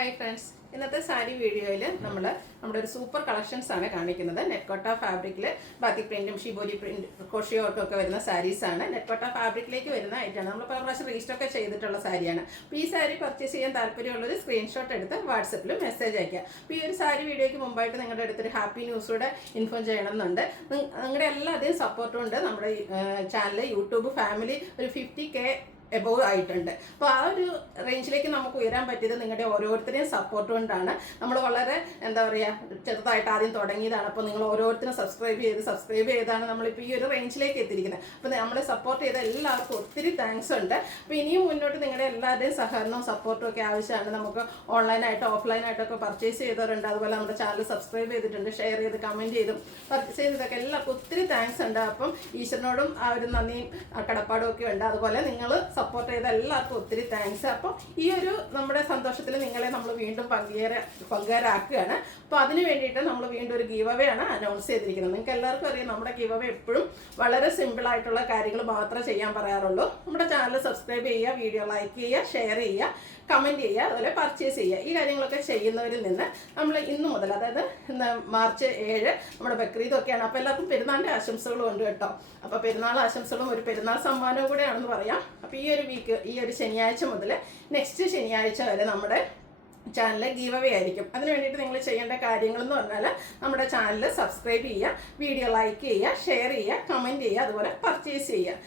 Hi friends, ഇന്നത്തെ സാരി വീഡിയോയിൽ നമ്മുടെ ഒരു സൂപ്പർ കളക്ഷൻസ് ആണ് കാണിക്കുന്നത്. നെറ്റ്കോട്ട ഫാബ്രിക്കിൽ ബാത്തിക് പ്രിന്റും ഷിബോലി പ്രിന്റ് കോഷിയോ വർക്കും ഒക്കെ വരുന്ന സാരീസാണ്. നെറ്റ്കോട്ട ഫാബ്രിക്കിലേക്ക് വരുന്ന ഐറ്റമാണ്. നമ്മൾ പല പ്രാവശ്യം റീസ്റ്റോക്ക് ചെയ്തിട്ടുള്ള സാരിയാണ്. അപ്പോൾ ഈ സാരി പർച്ചേസ് ചെയ്യാൻ താല്പര്യമുള്ളൊരു സ്ക്രീൻഷോട്ട് എടുത്ത് വാട്സപ്പിൽ മെസ്സേജ് അയക്കുക. അപ്പോൾ ഈ ഒരു സാരി വീഡിയോയ്ക്ക് മുമ്പായിട്ട് നിങ്ങളുടെ അടുത്തൊരു ഹാപ്പി ന്യൂസൂടെ ഇൻഫോം ചെയ്യണമെന്നുണ്ട്. നിങ്ങളുടെ എല്ലാവരുടെയും സപ്പോർട്ടും ഉണ്ട്. നമ്മുടെ ചാനൽ യൂട്യൂബ് ഫാമിലി ഒരു 50K എബോവ് ആയിട്ടുണ്ട്. അപ്പോൾ ആ ഒരു റേഞ്ചിലേക്ക് നമുക്ക് ഉയരാൻ പറ്റിയത് നിങ്ങളുടെ ഓരോരുത്തരെയും സപ്പോർട്ട് കൊണ്ടാണ്. നമ്മൾ വളരെ ചെറുതായിട്ട് ആദ്യം തുടങ്ങിയതാണ്. അപ്പോൾ നിങ്ങൾ ഓരോരുത്തരും സബ്സ്ക്രൈബ് ചെയ്താണ് നമ്മളിപ്പോൾ ഈ ഒരു റേഞ്ചിലേക്ക് എത്തിയിരിക്കുന്നത്. അപ്പോൾ നമ്മളെ സപ്പോർട്ട് ചെയ്ത എല്ലാവർക്കും ഒത്തിരി താങ്ക്സ് ഉണ്ട്. അപ്പോൾ ഇനിയും മുന്നോട്ട് നിങ്ങളുടെ എല്ലാവരുടെയും സഹകരണവും സപ്പോർട്ടും ഒക്കെ ആവശ്യമാണ്. നമുക്ക് ഓൺലൈനായിട്ടോ ഓഫ്ലൈനായിട്ടൊക്കെ പർച്ചേസ് ചെയ്തവരുണ്ട്. അതുപോലെ നമ്മുടെ ചാനൽ സബ്സ്ക്രൈബ് ചെയ്തിട്ടുണ്ട്, ഷെയർ ചെയ്ത് കമൻറ്റ് ചെയ്തും പർച്ചേസ് ചെയ്തതൊക്കെ എല്ലാവർക്കും ഒത്തിരി താങ്ക്സ് ഉണ്ട്. അപ്പം ഈശ്വരനോടും ആ ഒരു നന്ദിയും കടപ്പാടും ഒക്കെ ഉണ്ട്. അതുപോലെ നിങ്ങൾ സപ്പോർട്ട് ചെയ്ത എല്ലാവർക്കും ഒത്തിരി താങ്ക്സ്. അപ്പോൾ ഈ ഒരു നമ്മുടെ സന്തോഷത്തിൽ നിങ്ങളെ നമ്മൾ വീണ്ടും പങ്കുകാരാക്കുകയാണ്. അപ്പോൾ അതിന് വേണ്ടിയിട്ട് നമ്മൾ വീണ്ടും ഒരു ഗീവ് അവേ ആണ് അനൗൺസ് ചെയ്തിരിക്കുന്നത്. നിങ്ങൾക്ക് എല്ലാവർക്കും അറിയാം, നമ്മുടെ ഗീവ് അവേ എപ്പോഴും വളരെ സിമ്പിളായിട്ടുള്ള കാര്യങ്ങൾ മാത്രമേ ചെയ്യാൻ പറയാറുള്ളൂ. നമ്മുടെ ചാനൽ സബ്സ്ക്രൈബ് ചെയ്യുക, വീഡിയോ ലൈക്ക് ചെയ്യുക, ഷെയർ ചെയ്യുക, കമൻറ്റ് ചെയ്യുക, അതുപോലെ പർച്ചേസ് ചെയ്യുക. ഈ കാര്യങ്ങളൊക്കെ ചെയ്യുന്നവരിൽ നിന്ന് നമ്മൾ ഇന്ന് മുതൽ, അതായത് ഇന്ന് മാർച്ച് 7 നമ്മുടെ ബക്രീദൊക്കെയാണ്. അപ്പോൾ എല്ലാവർക്കും പെരുന്നാളിൻ്റെ ആശംസകളും ഉണ്ട് കേട്ടോ. അപ്പോൾ പെരുന്നാൾ ആശംസകളും ഒരു പെരുന്നാൾ സമ്മാനവും കൂടെയാണെന്ന് പറയാം. അപ്പോൾ ഈ ഒരു ശനിയാഴ്ച മുതൽ നെക്സ്റ്റ് ശനിയാഴ്ച വരെ നമ്മുടെ ചാനൽ ഗീവ് അവേ ആയിരിക്കും. അതിന് വേണ്ടിയിട്ട് നിങ്ങൾ ചെയ്യേണ്ട കാര്യങ്ങളെന്ന് പറഞ്ഞാൽ നമ്മുടെ ചാനൽ സബ്സ്ക്രൈബ് ചെയ്യുക, വീഡിയോ ലൈക്ക് ചെയ്യുക, ഷെയർ ചെയ്യുക, കമൻറ്റ് ചെയ്യുക, അതുപോലെ പർച്ചേസ് ചെയ്യുക.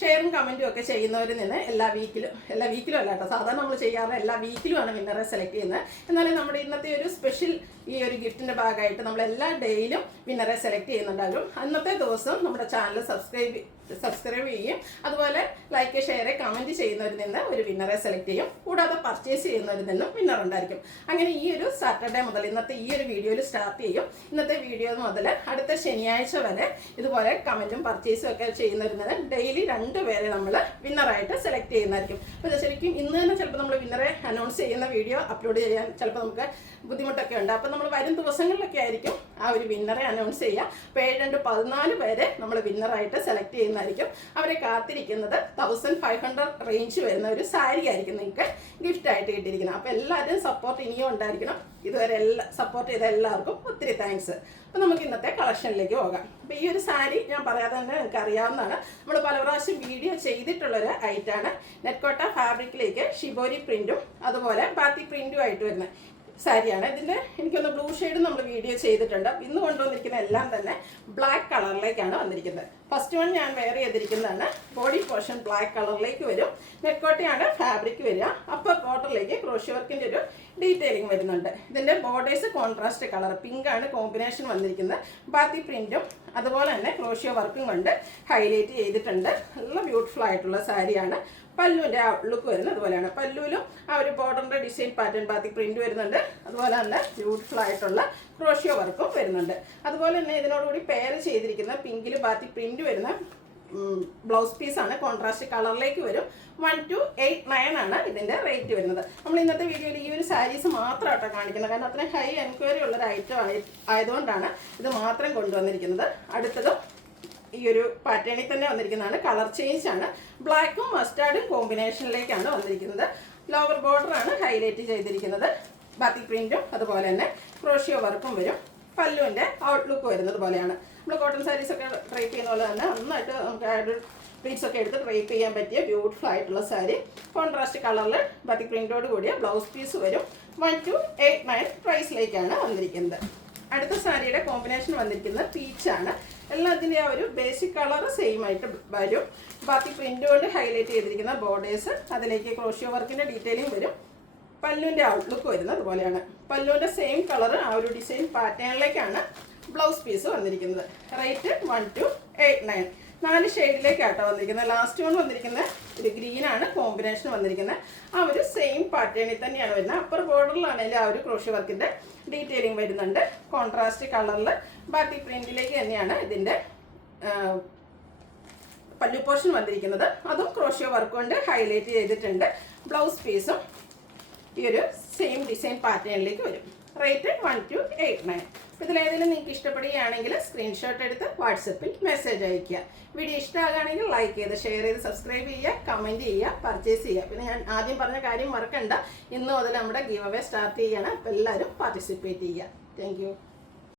ഷെയറും കമൻറ്റും ഒക്കെ ചെയ്യുന്നവരിൽ നിന്ന് എല്ലാ വീക്കിലും അല്ല കേട്ടോ, സാധാരണ നമ്മൾ ചെയ്യാറ് എല്ലാ വീക്കിലുമാണ് വിന്നറെ സെലക്ട് ചെയ്യുന്നത്. എന്നാലും നമ്മുടെ ഇന്നത്തെ ഒരു സ്പെഷ്യൽ ഈ ഒരു ഗിഫ്റ്റിൻ്റെ ഭാഗമായിട്ട് നമ്മൾ എല്ലാ ഡേയിലും വിന്നറെ സെലക്ട് ചെയ്യുന്നുണ്ടാകും. അന്നത്തെ ദിവസം നമ്മുടെ ചാനൽ സബ്സ്ക്രൈബ് ചെയ്യും, അതുപോലെ ലൈക്ക് ഷെയർ കമൻറ്റ് ചെയ്യുന്നവരിൽ നിന്ന് ഒരു വിന്നറെ സെലക്ട് ചെയ്യും. കൂടാതെ പർച്ചേസ് ചെയ്യുന്നവരിൽ നിന്നും വിന്നർ ഉണ്ടായിരിക്കും. അങ്ങനെ ഈ ഒരു സാറ്റർഡേ മുതൽ ഇന്നത്തെ ഈ ഒരു വീഡിയോയിൽ സ്റ്റാർട്ട് ചെയ്യും. ഇന്നത്തെ വീഡിയോ മുതൽ അടുത്ത ശനിയാഴ്ച വരെ ഇതുപോലെ കമൻറ്റും പർച്ചേസും ഒക്കെ ചെയ്യുന്നവരിൽ നിന്ന് ഡെയിലി 2 പേരെ നമ്മൾ വിന്നറായിട്ട് സെലക്ട് ചെയ്യുന്നതായിരിക്കും. അപ്പോൾ ശരിക്കും ഇന്ന് തന്നെ ചിലപ്പോൾ നമ്മൾ വിന്നറെ അനൗൺസ് ചെയ്യുന്ന വീഡിയോ അപ്ലോഡ് ചെയ്യാൻ ചിലപ്പോൾ നമുക്ക് ബുദ്ധിമുട്ടൊക്കെ ഉണ്ട്. അപ്പോൾ നമ്മൾ വരും ദിവസങ്ങളിലൊക്കെ ആയിരിക്കും ആ ഒരു വിന്നറെ അനൗൺസ് ചെയ്യുക. അപ്പോൾ 7-14 പേരെ നമ്മൾ വിന്നറായിട്ട് സെലക്ട് ചെയ്യുന്നതായിരിക്കും. അവരെ കാത്തിരിക്കുന്നത് 1500 റേഞ്ച് വരുന്ന ഒരു സാരി ആയിരിക്കും നിങ്ങൾക്ക് ഗിഫ്റ്റായിട്ട് കിട്ടിയിരിക്കുന്നത്. അപ്പോൾ എല്ലാവരുടെയും സപ്പോർട്ട് ഇനിയും ഉണ്ടായിരിക്കണം. ഇതുവരെ സപ്പോർട്ട് ചെയ്ത എല്ലാവർക്കും ഒത്തിരി താങ്ക്സ്. അപ്പോൾ നമുക്ക് ഇന്നത്തെ കളക്ഷനിലേക്ക് പോകാം. അപ്പോൾ ഈ ഒരു സാരി ഞാൻ പറയാതെ തന്നെ നിങ്ങൾക്ക് അറിയാവുന്നതാണ്. നമ്മൾ പല പ്രാവശ്യം വീഡിയോ ചെയ്തിട്ടുള്ളൊരു ഐറ്റാണ്. നെറ്റ്കോട്ട ഫാബ്രിക്കിലേക്ക് ഷിബോരി പ്രിൻറ്റും അതുപോലെ ബാത്തിക് പ്രിൻറ്റും ആയിട്ട് വരുന്നത് സാരിയാണ്. ഇതിൻ്റെ എനിക്കൊന്ന് ബ്ലൂ ഷെയ്ഡും നമ്മൾ വീഡിയോ ചെയ്തിട്ടുണ്ട്. ഇന്ന് കൊണ്ടുവന്നിരിക്കുന്ന എല്ലാം തന്നെ ബ്ലാക്ക് കളറിലേക്കാണ് വന്നിരിക്കുന്നത്. ഫസ്റ്റ് വൺ ഞാൻ വെയർ ചെയ്തിരിക്കുന്നതാണ്. ബോഡി പോർഷൻ ബ്ലാക്ക് കളറിലേക്ക് വരും. നെറ്റ്കോട്ടയാണ് ഫാബ്രിക് വരിക. അപ്പർ ബോർഡറിലേക്ക് ക്രോഷ്യോ വർക്കിൻ്റെ ഒരു ഡീറ്റെയിലിംഗ് വരുന്നുണ്ട്. ഇതിൻ്റെ ബോർഡേഴ്സ് കോൺട്രാസ്റ്റ് കളർ പിങ്കാണ് കോമ്പിനേഷൻ വന്നിരിക്കുന്നത്. ബാത്തി പ്രിൻറ്റും അതുപോലെ തന്നെ ക്രോഷ്യോ വർക്കും കൊണ്ട് ഹൈലൈറ്റ് ചെയ്തിട്ടുണ്ട്. നല്ല ബ്യൂട്ടിഫുൾ ആയിട്ടുള്ള സാരിയാണ്. പല്ലുവിൻ്റെ ലുക്ക് വരുന്നത് അതുപോലെയാണ്. പല്ലുവിലും ആ ഒരു ബോർഡറിൻ്റെ ഡിസൈൻ പാറ്റേൺ ബാത്തിക് പ്രിൻറ്റ് വരുന്നുണ്ട്. അതുപോലെ തന്നെ ബ്യൂട്ടിഫുൾ ആയിട്ടുള്ള ക്രോഷ്യോ വർക്കും വരുന്നുണ്ട്. അതുപോലെ തന്നെ ഇതിനോടുകൂടി പെയർ ചെയ്തിരിക്കുന്ന പിങ്കിൽ ബാത്തിക് പ്രിൻറ്റ് വരുന്ന ബ്ലൗസ് പീസാണ്. കോൺട്രാസ്റ്റ് കളറിലേക്ക് വരും. 1289 ആണ് ഇതിൻ്റെ റേറ്റ് വരുന്നത്. നമ്മൾ ഇന്നത്തെ വീഡിയോയിൽ ഈ ഒരു സാരീസ് മാത്രമായിട്ടാണ് കാണിക്കുന്നത്. കാരണം അത്രയും ഹൈ എൻക്വയറി ഉള്ളൊരു ഐറ്റം ആയതുകൊണ്ടാണ് ഇത് മാത്രം കൊണ്ടുവന്നിരിക്കുന്നത്. അടുത്തതും ഈ ഒരു പാറ്റേണിൽ തന്നെ വന്നിരിക്കുന്നതാണ്. കളർ ചേഞ്ച് ആണ്. ബ്ലാക്കും മസ്റ്റാർഡും കോമ്പിനേഷനിലേക്കാണ് വന്നിരിക്കുന്നത്. ലോവർ ബോർഡറാണ് ഹൈലൈറ്റ് ചെയ്തിരിക്കുന്നത്. ബാത്തിക് പ്രിൻറ്റും അതുപോലെ തന്നെ ക്രോഷ്യോ വർക്കും വരും. പല്ലുവിൻ്റെ ഔട്ട്ലുക്ക് വരുന്നത് പോലെയാണ്. നമ്മൾ കോട്ടൺ സാരീസൊക്കെ ഡ്രൈപ്പ് ചെയ്യുന്ന പോലെ തന്നെ നന്നായിട്ട് നമുക്ക് ആഡ് പ്ലീറ്റ്സ് ഒക്കെ എടുത്ത് ഡ്രൈപ്പ് ചെയ്യാൻ പറ്റിയ ബ്യൂട്ടിഫുൾ ആയിട്ടുള്ള സാരി. കോൺട്രാസ്റ്റ് കളറിൽ ബാത്തിക് പ്രിൻറ്റോട് കൂടിയ ബ്ലൗസ് പീസ് വരും. 1289 പ്രൈസിലേക്കാണ് വന്നിരിക്കുന്നത്. അടുത്ത സാരിയുടെ കോമ്പിനേഷൻ വന്നിരിക്കുന്നത് പീച്ചാണ്. എല്ലാത്തിൻ്റെ ആ ഒരു ബേസിക് കളർ സെയിം ആയിട്ട് വരും. ബാക്കി പ്രിൻ്റ് കൊണ്ട് ഹൈലൈറ്റ് ചെയ്തിരിക്കുന്ന ബോർഡേഴ്സ്, അതിലേക്ക് ക്രോഷ്യോ വർക്കിൻ്റെ ഡീറ്റെയിലിംഗ് വരും. പല്ലുവിൻ്റെ ഔട്ട്ലുക്ക് വരുന്നത് അതുപോലെയാണ്. പല്ലുവിൻ്റെ സെയിം കളർ ആ ഒരു ഡിസൈൻ പാറ്റേണിലേക്കാണ് ബ്ലൗസ് പീസ് വന്നിരിക്കുന്നത്. റേറ്റ് 1289. 4 ഷെയ്ഡിലേക്കാട്ടോ വന്നിരിക്കുന്നത്. ലാസ്റ്റ് വൺ വന്നിരിക്കുന്നത് ഒരു ഗ്രീനാണ് കോമ്പിനേഷൻ വന്നിരിക്കുന്നത്. ആ ഒരു സെയിം പാറ്റേണിൽ തന്നെയാണ് വരുന്നത്. അപ്പർ ബോർഡറിലാണെങ്കിൽ ആ ഒരു ക്രോഷ്യോ വർക്കിൻ്റെ ഡീറ്റെയിലിംഗ് വരുന്നുണ്ട്. കോൺട്രാസ്റ്റ് കളറിൽ ബാത്തിക് പ്രിൻറ്റിലേക്ക് തന്നെയാണ് ഇതിൻ്റെ പല്ലു പോർഷൻ വന്നിരിക്കുന്നത്. അതും ക്രോഷ്യോ വർക്ക് കൊണ്ട് ഹൈലൈറ്റ് ചെയ്തിട്ടുണ്ട്. ബ്ലൗസ് പീസും ഈ ഒരു സെയിം ഡിസൈൻ പാറ്റേണിലേക്ക് വരും. റേറ്റ് 1289. ഇതിലേതെങ്കിലും നിങ്ങൾക്ക് ഇഷ്ടപ്പെടുകയാണെങ്കിൽ സ്ക്രീൻഷോട്ട് എടുത്ത് വാട്സപ്പിൽ മെസ്സേജ് അയയ്ക്കുക. വീഡിയോ ഇഷ്ടമാകുകയാണെങ്കിൽ ലൈക്ക് ചെയ്ത് ഷെയർ ചെയ്ത് സബ്സ്ക്രൈബ് ചെയ്യുക, കമൻറ്റ് ചെയ്യുക, പർച്ചേസ് ചെയ്യുക. പിന്നെ ഞാൻ ആദ്യം പറഞ്ഞ കാര്യം മറക്കണ്ട, ഇന്ന് മുതൽ നമ്മുടെ ഗീവ് അവേ സ്റ്റാർട്ട് ചെയ്യുകയാണ്. അപ്പോൾ എല്ലാവരും പാർട്ടിസിപ്പേറ്റ് ചെയ്യുക. താങ്ക്